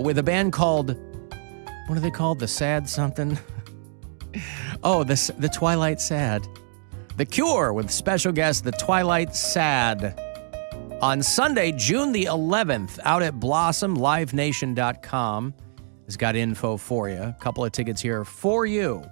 with a band called, what are they called? The Sad something? Oh, the Twilight Sad. The Cure with special guest, the Twilight Sad. On Sunday, June the 11th, out at blossomlivenation.com. Has got info for you. A couple of tickets here for you.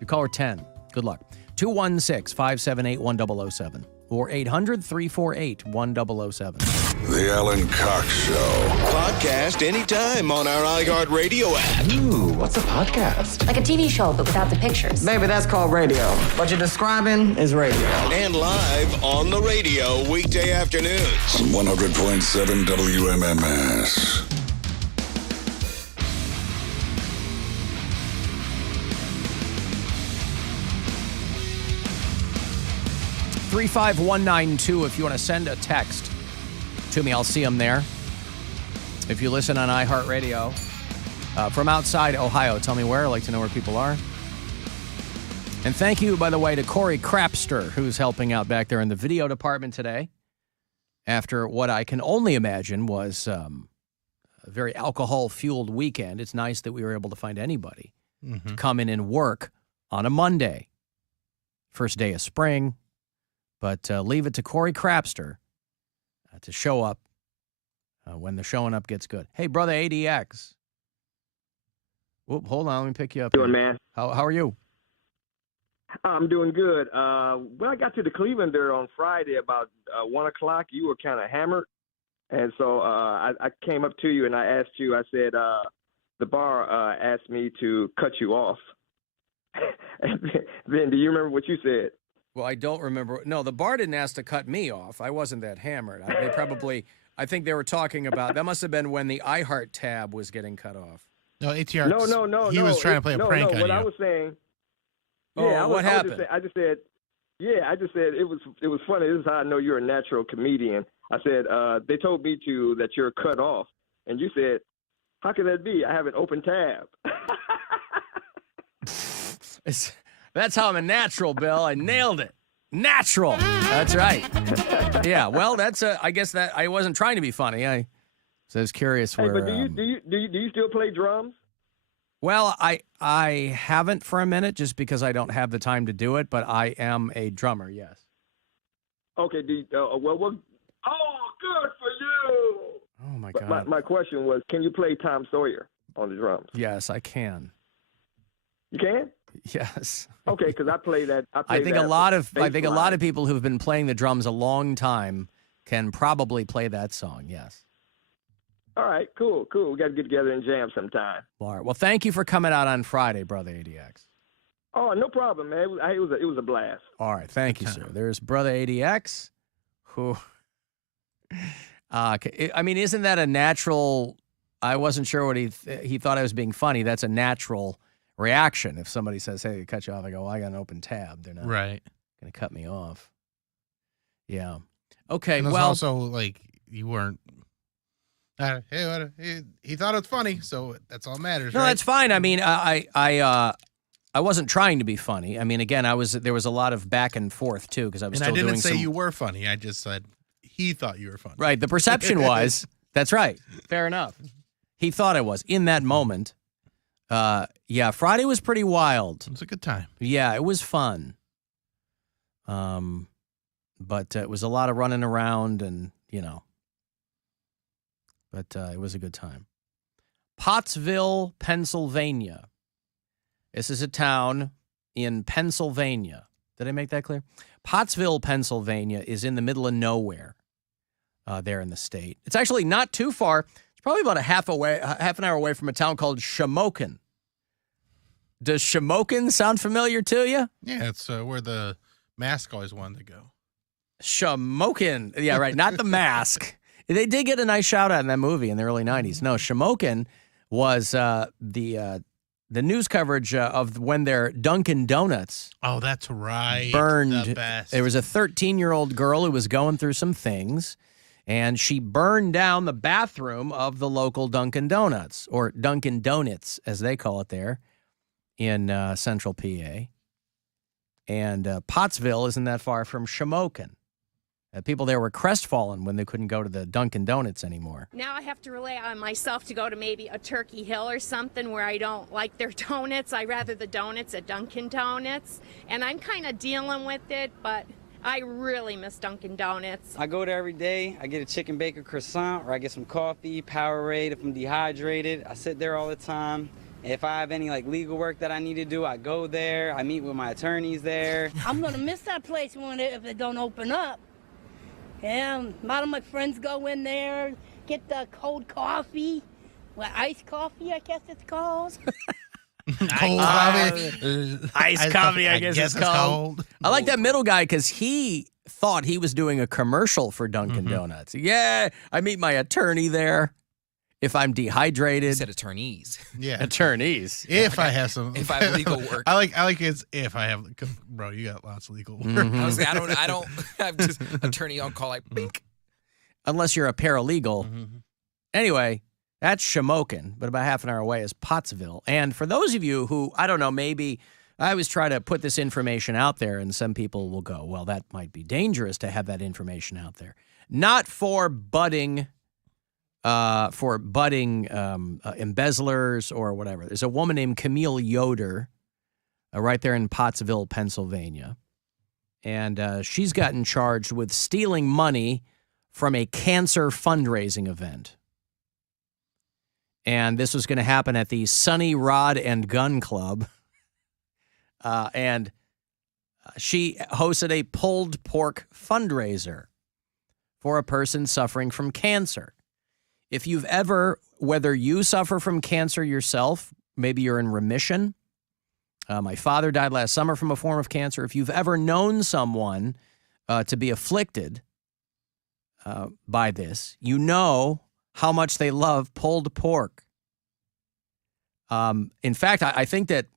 You call her 10. Good luck. 216-578-1007 or 800-348-1007. The Alan Cox Show. Podcast anytime on our iHeartRadio app. Ooh, what's a podcast? Like a TV show, but without the pictures. Baby, that's called radio. What you're describing is radio. And live on the radio weekday afternoons. On 100.7 WMMS. $35192 if you want to send a text to me. I'll see them there. If you listen on iHeartRadio from outside Ohio, tell me where. I'd like to know where people are. And thank you, by the way, to Corey Crapster, who's helping out back there in the video department today after what I can only imagine was a very alcohol-fueled weekend. It's nice that we were able to find anybody to come in and work on a Monday. First day of spring. But leave it to Corey Crapster to show up when the showing up gets good. Hey, brother ADX. Whoop, hold on, let me pick you up. Doing, man? How are you? I'm doing good. When I got to the Cleveland there on Friday about 1 o'clock, you were kind of hammered. And so I came up to you and I asked you, I said, the bar asked me to cut you off. And then do you remember what you said? Well, I don't remember. No, the bar didn't ask to cut me off. I wasn't that hammered. I think they were talking about, that must have been when the iHeart tab was getting cut off. No, ATR. No. He was trying to play a prank on you. What I was saying. What happened? I just said it was funny. This is how I know you're a natural comedian. I said, they told me that you're cut off. And you said, how can that be? I have an open tab. That's how I'm a natural, Bill. I nailed it. Natural. That's right. Yeah. Well, I guess that I wasn't trying to be funny. I was curious where. Hey, but do you still play drums? Well, I haven't for a minute just because I don't have the time to do it. But I am a drummer. Yes. Okay. Good for you. Oh my God. My question was, can you play Tom Sawyer on the drums? Yes, I can. You can? Yes. Okay, because I play that. I think a lot of people who've been playing the drums a long time can probably play that song. Yes. All right, cool. We got to get together and jam sometime. All right. Well, thank you for coming out on Friday, brother ADX. Oh, no problem, man. It was a blast. All right, thank you, sir. There's brother ADX, who, I mean, isn't that a natural? I wasn't sure what he thought I was being funny. That's a natural reaction. If somebody says, hey, cut you off, I go, well, I got an open tab. They're not going to cut me off. Yeah. Okay, and well. also, like, you weren't, he thought it was funny, so that's all that matters, No, right? that's fine. I mean, I wasn't trying to be funny. I mean, again, there was a lot of back and forth, too, because I was still doing I didn't say you were funny. I just said he thought you were funny. Right, the perception was, that's right. Fair enough. He thought I was in that moment. Yeah, Friday was pretty wild. It was a good time. Yeah, it was fun. But it was a lot of running around and, but it was a good time. Pottsville, Pennsylvania. This is a town in Pennsylvania. Did I make that clear? Pottsville, Pennsylvania is in the middle of nowhere there in the state. It's actually not too far. It's probably about half an hour away from a town called Shamokin. Does Shamokin sound familiar to you? Yeah, it's where the Mask always wanted to go. Shamokin. Yeah, right. Not the Mask. They did get a nice shout out in that movie in the early 90s. No, Shamokin was the news coverage of when their Dunkin' Donuts that's right. burned. The best. There was a 13-year-old girl who was going through some things, and she burned down the bathroom of the local Dunkin' Donuts, or Dunkin' Donuts, as they call it there in central PA. And Pottsville isn't that far from Shamokin. People there were crestfallen when they couldn't go to the Dunkin' Donuts anymore. Now I have to rely on myself to go to maybe a Turkey Hill or something where I don't like their donuts. I rather the donuts at Dunkin' Donuts. And I'm kind of dealing with it, but I really miss Dunkin' Donuts. I go there every day. I get a chicken bacon croissant, or I get some coffee, Powerade if I'm dehydrated. I sit there all the time. If I have any legal work that I need to do, I go there. I meet with my attorneys there. I'm gonna miss that place if it don't open up. Yeah, a lot of my friends go in there, get the cold coffee, iced coffee, I guess it's called. Cold coffee. Iced coffee, I guess it's called. I like that middle guy because he thought he was doing a commercial for Dunkin' Donuts. Yeah, I meet my attorney there. If I'm dehydrated. He said attorneys. Yeah. Attorneys. If I have some. If I have legal work. I like it's if I have. Bro, you got lots of legal work. I was like, I don't have just attorney on call bink. Unless you're a paralegal. Anyway, that's Shamokin, but about half an hour away is Pottsville. And for those of you who, I don't know, maybe I always try to put this information out there, and some people will go, well, that might be dangerous to have that information out there. Not for budding embezzlers or whatever. There's a woman named Camille Yoder right there in Pottsville, Pennsylvania. And she's gotten charged with stealing money from a cancer fundraising event. And this was going to happen at the Sunny Rod and Gun Club. And she hosted a pulled pork fundraiser for a person suffering from cancer. If you've ever, whether you suffer from cancer yourself, maybe you're in remission. My father died last summer from a form of cancer. If you've ever known someone to be afflicted by this, you know how much they love pulled pork. In fact, I think that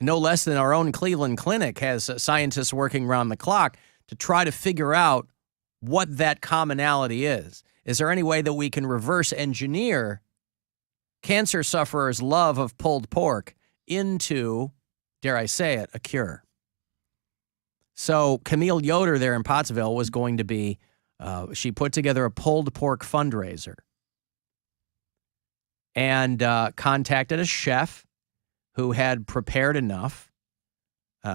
no less than our own Cleveland Clinic has scientists working around the clock to try to figure out what that commonality is. Is there any way that we can reverse engineer cancer sufferers' love of pulled pork into, dare I say it, a cure? So Camille Yoder there in Pottsville was going to be, she put together a pulled pork fundraiser and contacted a chef who had prepared enough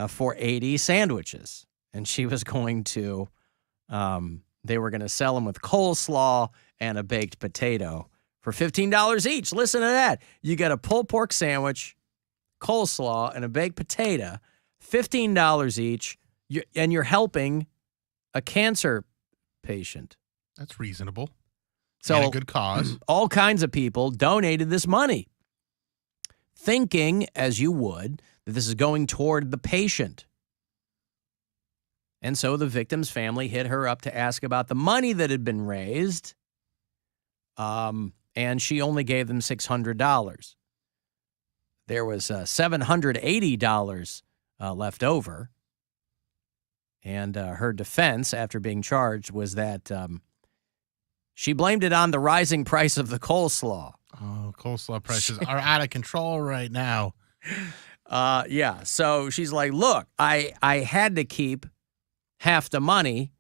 for 80 sandwiches. And she was going to... they were going to sell them with coleslaw and a baked potato for $15 each. Listen to that. You get a pulled pork sandwich, coleslaw, and a baked potato, $15 each, and you're helping a cancer patient. That's reasonable. So and a good cause. All kinds of people donated this money, thinking, as you would, that this is going toward the patient. And so the victim's family hit her up to ask about the money that had been raised, and she only gave them $600. There was $780 left over, and her defense, after being charged, was that she blamed it on the rising price of the coleslaw. Oh, coleslaw prices are out of control right now. Yeah, so she's like, look, I had to keep half the money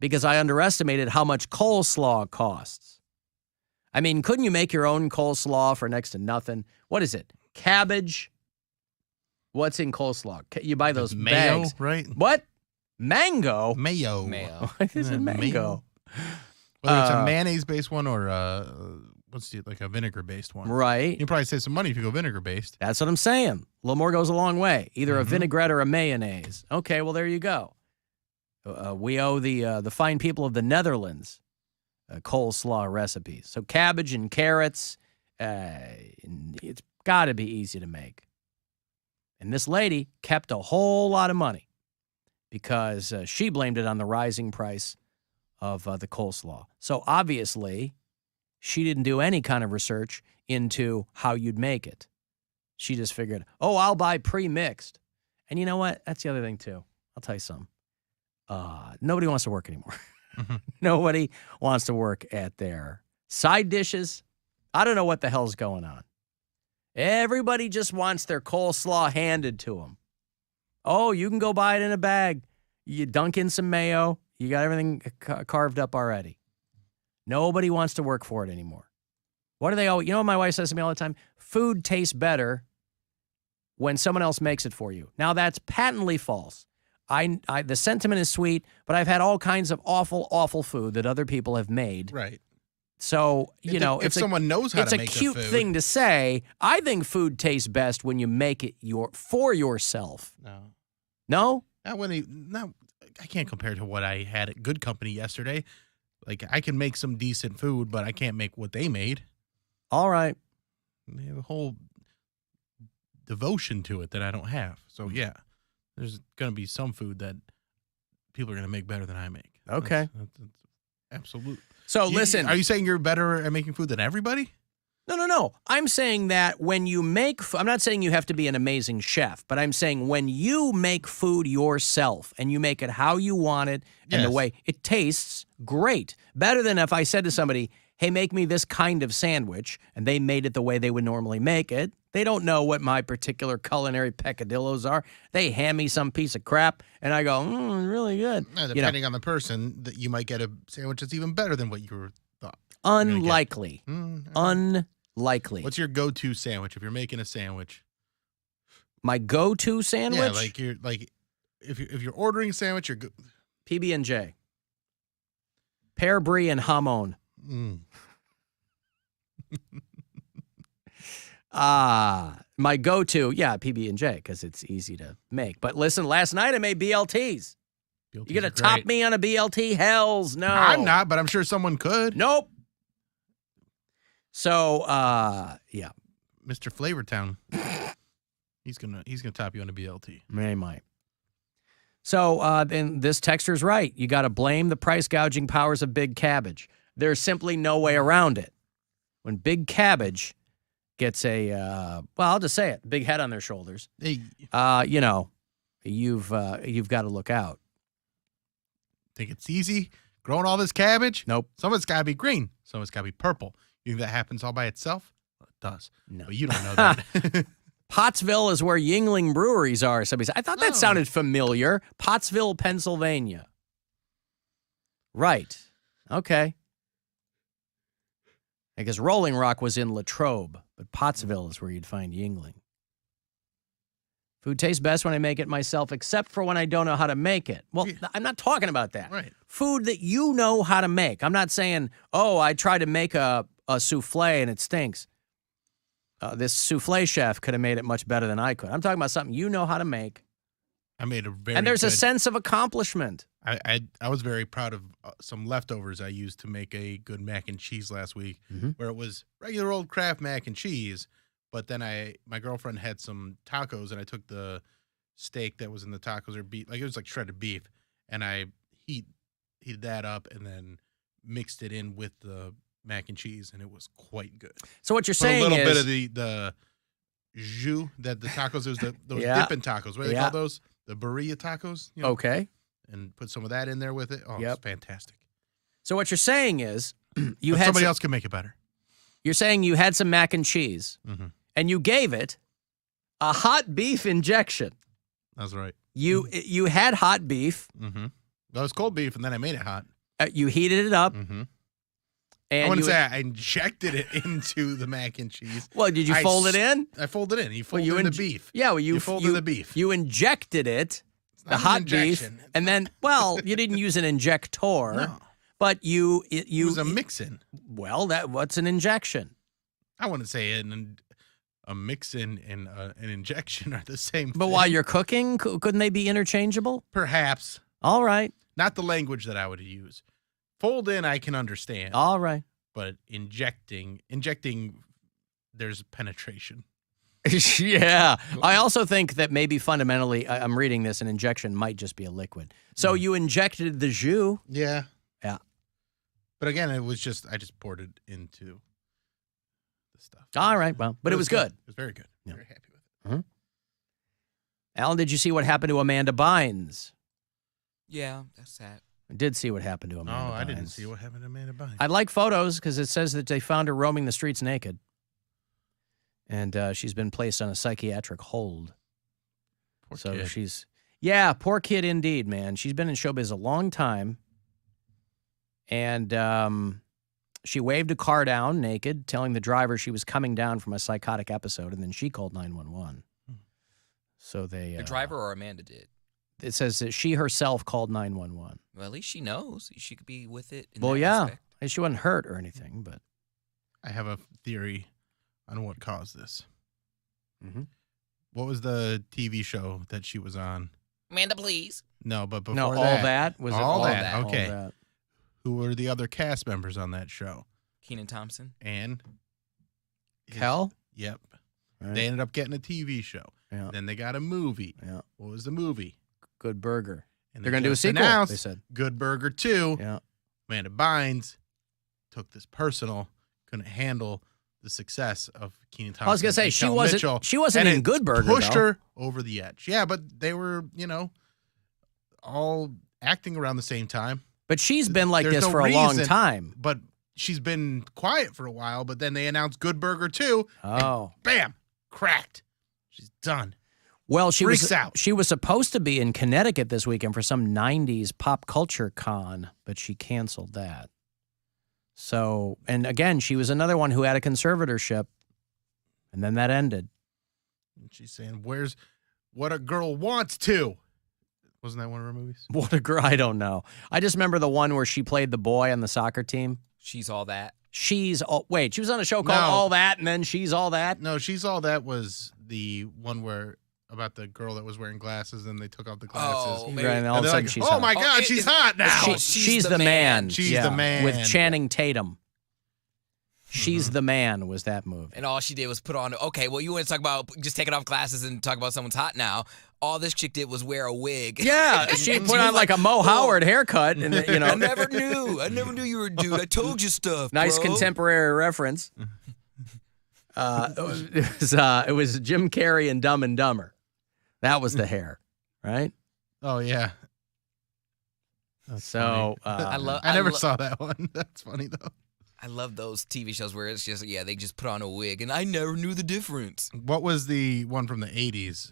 because I underestimated how much coleslaw costs. I mean, couldn't you make your own coleslaw for next to nothing? What is it? Cabbage? What's in coleslaw? You buy those mayo, bags. right? What? Mango? Mayo. What is it, mango? Whether it's a mayonnaise-based one or like a vinegar-based one. Right. You can probably save some money if you go vinegar-based. That's what I'm saying. A little more goes a long way. Either a vinaigrette or a mayonnaise. Okay, well, there you go. We owe the fine people of the Netherlands coleslaw recipes. So cabbage and carrots, it's got to be easy to make. And this lady kept a whole lot of money because she blamed it on the rising price of the coleslaw. So obviously, she didn't do any kind of research into how you'd make it. She just figured, oh, I'll buy pre-mixed. And you know what? That's the other thing, too. I'll tell you something. Nobody wants to work anymore. Nobody wants to work at their side dishes. I don't know what the hell's going on. Everybody just wants their coleslaw handed to them. Oh, you can go buy it in a bag. You dunk in some mayo. You got everything carved up already. Nobody wants to work for it anymore. What do they all? You know what my wife says to me all the time? Food tastes better when someone else makes it for you. Now, that's patently false. The sentiment is sweet, but I've had all kinds of awful, awful food that other people have made. Right. So, if someone knows how to make it's a cute the food. thing to say. I think food tastes best when you make it for yourself. No? No? I can't compare to what I had at Good Company yesterday. Like, I can make some decent food, but I can't make what they made. All right. They have a whole devotion to it that I don't have. So, yeah, there's going to be some food that people are going to make better than I make. Okay. That's absolute. So, listen. Are you saying you're better at making food than everybody? No. I'm saying that when you make I'm not saying you have to be an amazing chef, but I'm saying when you make food yourself and you make it how you want it and the way it tastes great. Better than if I said to somebody, hey, make me this kind of sandwich, and they made it the way they would normally make it. They don't know what my particular culinary peccadillos are. They hand me some piece of crap, and I go, really good. Depending on the person, that you might get a sandwich that's even better than what you thought. Unlikely. Unlikely. What's your go-to sandwich if you're making a sandwich? My go-to sandwich? Yeah, if you're ordering a sandwich, you're PB&J. Pear brie and hamon. My go-to, PB&J, because it's easy to make. But listen, last night I made BLTs. You going to top me on a BLT? Hells no. I'm not, but I'm sure someone could. Nope. So, Mr. Flavortown, he's gonna top you on a BLT. He might. So, and this texter's right. You got to blame the price gouging powers of Big Cabbage. There's simply no way around it. When Big Cabbage gets I'll just say it, big head on their shoulders. Hey. You've got to look out. Think it's easy growing all this cabbage? Nope. Some of it's got to be green. Some of it's got to be purple. You think that happens all by itself? Well, it does. No. But you don't know that. Pottsville is where Yingling breweries are. Somebody said. I thought that sounded familiar. Pottsville, Pennsylvania. Right. Okay. I guess Rolling Rock was in Latrobe, but Pottsville is where you'd find Yingling. Food tastes best when I make it myself, except for when I don't know how to make it. Well, I'm not talking about that. Right. Food that you know how to make. I'm not saying, I tried to make a souffle and it stinks. This souffle chef could have made it much better than I could. I'm talking about something you know how to make. I made a very And there's a sense of accomplishment. I was very proud of some leftovers I used to make a good mac and cheese last week, where it was regular old Kraft mac and cheese, but then my girlfriend had some tacos, and I took the steak that was in the tacos, or beef, it was like shredded beef, and I heated that up and then mixed it in with the mac and cheese, and it was quite good. So what you're saying is a little bit of the jus that the tacos, those dipping tacos. What do they call those? The burrilla tacos. Okay. And put some of that in there with it. Oh, it's fantastic. So what you're saying is somebody else can make it better. You're saying you had some mac and cheese, and you gave it a hot beef injection. That's right. You had hot beef. That was cold beef, and then I made it hot. You heated it up. And I wouldn't say I injected it into the mac and cheese. Well, did you fold it in? I folded it in. You folded in the beef. Yeah, you folded the beef. You injected it, the hot beef, and then, you didn't use an injector, no. but it was a mix-in. Well, what's an injection? I wouldn't say a mix-in and an injection are the same But thing. while you're cooking, couldn't they be interchangeable? Perhaps. All right. Not the language that I would use. Fold in, I can understand. All right. But injecting, there's penetration. Yeah. I also think that maybe fundamentally, I'm reading this, an injection might just be a liquid. So you injected the jus. Yeah. Yeah. But again, it was I just poured it into the stuff. All right. Well, but it was good. It was very good. Yeah. Very happy with it. Alan, did you see what happened to Amanda Bynes? Yeah, that's sad. I did see what happened to Amanda Bynes. I didn't see what happened to Amanda Bynes. I like photos because it says that they found her roaming the streets naked. And she's been placed on a psychiatric hold. Poor kid. Poor kid indeed, man. She's been in showbiz a long time. And she waved a car down naked, telling the driver she was coming down from a psychotic episode, and then she called 911. So they... The driver or Amanda did? It says that she herself called 911. Well, at least she knows. She could be with it. Well, yeah. She wasn't hurt or anything, but... I have a theory on what caused this. Mm-hmm. What was the TV show that she was on? Amanda, please. No, but before No, that. All That? Was it All That? All Okay. That. Who were the other cast members on that show? Kenan Thompson. And? Kel? Yep. Right. They ended up getting a TV show. Yeah. Then they got a movie. Yeah. What was the movie? Good Burger. And They're going to do a just sequel, announced they said. Good Burger 2. Yeah. Amanda Bynes took this personal, couldn't handle the success of Kenan Thompson. I was going to say, and she Kel wasn't, Mitchell, she wasn't and in it Good Burger, pushed though. her over the edge. Yeah, but they were, all acting around the same time. But she's been like There's this no for a long reason, time. But she's been quiet for a while, but then they announced Good Burger 2. Oh. And bam, cracked. She's done. Well, she Freaks was out. she was supposed to be in Connecticut this weekend for some 90s pop culture con, but she canceled that. So, and again, she was another one who had a conservatorship, and then that ended. She's saying, "Where's what a girl wants to." Wasn't that one of her movies? What a girl, I don't know. I just remember the one where she played the boy on the soccer team. She's All That. She was on a show called No. All That, and then She's All That. No, She's All That was the one where about the girl that was wearing glasses and they took off the glasses. Oh, Right, and all of And a they're sudden like, she's oh hot. my God, she's hot now. She's the man. She's Yeah, the man. with Channing Tatum. She's Mm-hmm. the man was that movie. And all she did was put on, okay, well, you want to talk about just taking off glasses and talk about someone's hot now. All this chick did was wear a wig. Yeah, she put was on like a Mo "Whoa, Howard haircut, and I never knew you were a dude. I told you stuff. Nice bro. contemporary reference. It was Jim Carrey and Dumb and Dumber. That was the hair, right? Oh yeah. So I never saw that one. That's funny though. I love those TV shows where it's just, they just put on a wig, and I never knew the difference. What was the one from the 80s?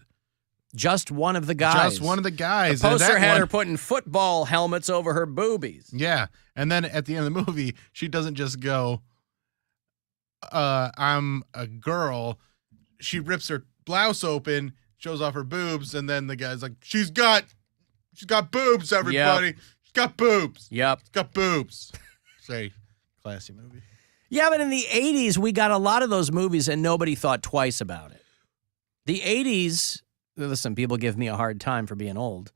Just one of the guys. Just one of the guys. The And poster that had one- her putting football helmets over her boobies. Yeah. And then at the end of the movie, she doesn't just go, I'm a girl. She rips her blouse open, shows off her boobs, and then the guy's like, she's got boobs, everybody. She's got boobs. Yep. She's got boobs. Say, classy movie. Yeah, but in the 80s, we got a lot of those movies, and nobody thought twice about it. The 80s, listen, people give me a hard time for being old.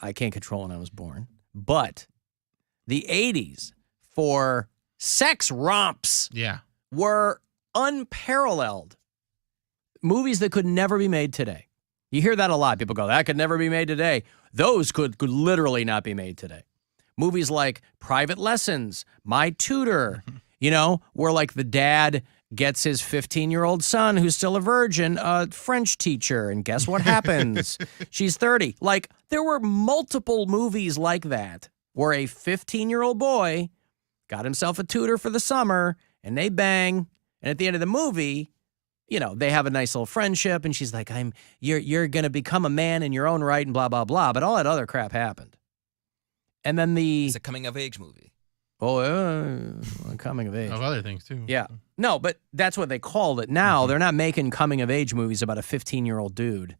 I can't control when I was born. But the 80s, for sex romps, were unparalleled. Movies that could never be made today. You hear that a lot. People go, that could never be made today. Those could literally not be made today. Movies like Private Lessons, My Tutor, where like the dad gets his 15-year-old son, who's still a virgin, a French teacher, and guess what happens? She's 30. Like, there were multiple movies like that where a 15-year-old boy got himself a tutor for the summer, and they bang, and at the end of the movie, they have a nice little friendship, and she's like, you're going to become a man in your own right, and blah, blah, blah, but all that other crap happened. And then It's a coming-of-age movie. Coming of age. Of other things, too. Yeah. No, but that's what they called it. Now, they're not making coming-of-age movies about a 15-year-old dude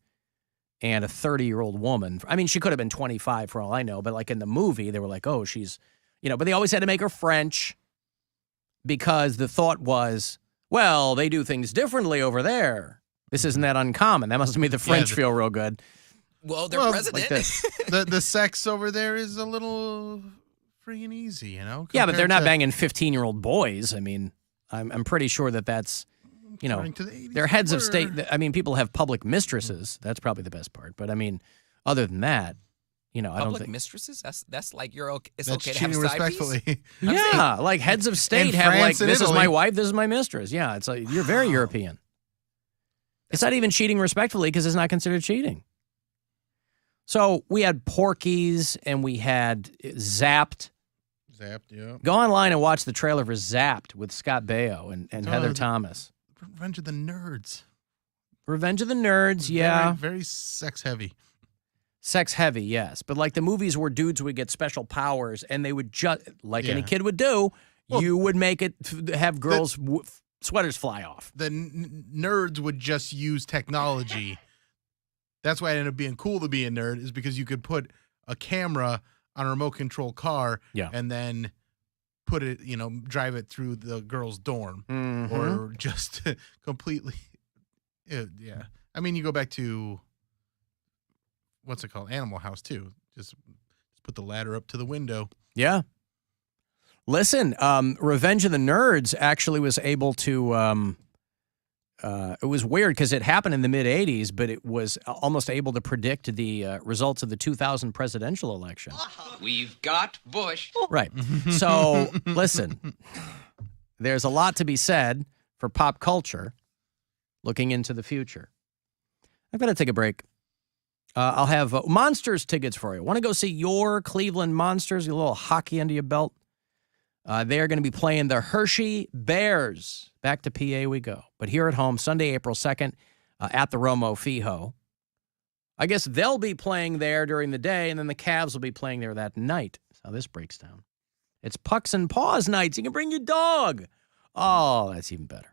and a 30-year-old woman. I mean, she could have been 25 for all I know, but like in the movie, they were like, oh, she's, but they always had to make her French because the thought was, well, they do things differently over there. This isn't that uncommon. That must mean the French feel real good. Well, they're president. Like this. the sex over there is a little freaking easy, Yeah, but they're compared not to- banging 15-year-old boys. I mean, I'm pretty sure that's, According to the 80s they're heads of state. were. I mean, people have public mistresses. That's probably the best part. But I mean, other than that, I don't Public think. mistresses? That's like you're okay. It's That's okay to have cheating a side piece? respectfully. Yeah, like heads of state have like, France and this is my Italy. wife, this is my mistress. Yeah, it's like, you're very European. It's not even cheating respectfully because it's not considered cheating. So we had Porky's and we had Zapped. Zapped, yeah. Go online and watch the trailer for Zapped with Scott Baio and Oh, Heather the- Thomas. Revenge of the Nerds. Revenge of the Nerds, yeah. Very sex heavy. Sex heavy, yes. But like the movies where dudes would get special powers and they would just, like any kid would do, you would make it have girls' sweaters fly off. The nerds would just use technology. That's why it ended up being cool to be a nerd, is because you could put a camera on a remote control car and then put it, drive it through the girl's dorm or just completely. Yeah. I mean, you go back to, what's it called? Animal House, too. Just put the ladder up to the window. Yeah. Listen, Revenge of the Nerds actually was able to, it was weird because it happened in the mid-'80s, but it was almost able to predict the results of the 2000 presidential election. We've got Bush. Right. So, listen, there's a lot to be said for pop culture looking into the future. I've got to take a break. I'll have Monsters tickets for you. Want to go see your Cleveland Monsters? Get a little hockey under your belt. They're going to be playing the Hershey Bears. Back to PA we go. But here at home, Sunday, April 2nd, at the Romo Fijo. I guess they'll be playing there during the day, and then the Cavs will be playing there that night. That's how this breaks down. It's Pucks and Paws nights. You can bring your dog. Oh, that's even better.